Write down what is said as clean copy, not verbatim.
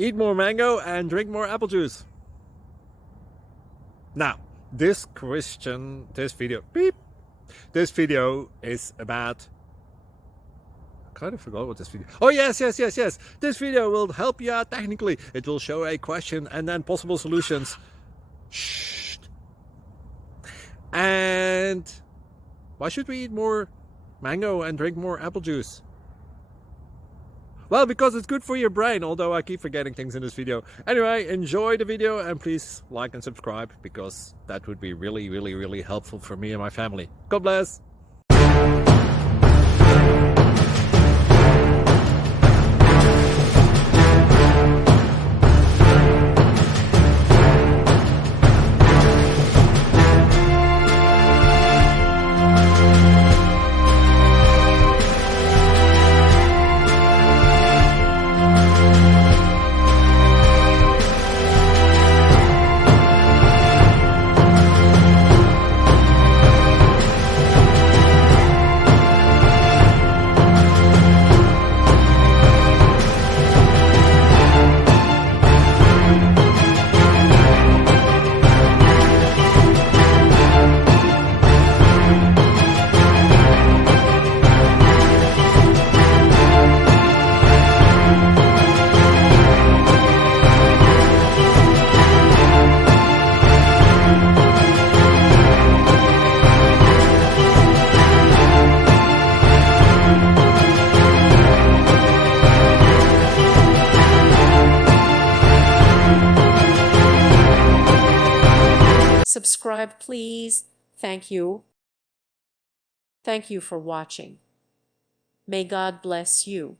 Eat more mango and drink more apple juice. Now, this video is about, I kind of forgot what this video. Oh yes. This video will help you out technically. It will show a question and then possible solutions. Shh. And why should we eat more mango and drink more apple juice? Well, because it's good for your brain, although I keep forgetting things in this video. Anyway, enjoy the video and please like and subscribe, because that would be really helpful for me and my family. God bless! Subscribe, please. Thank you. Thank you for watching. May God bless you.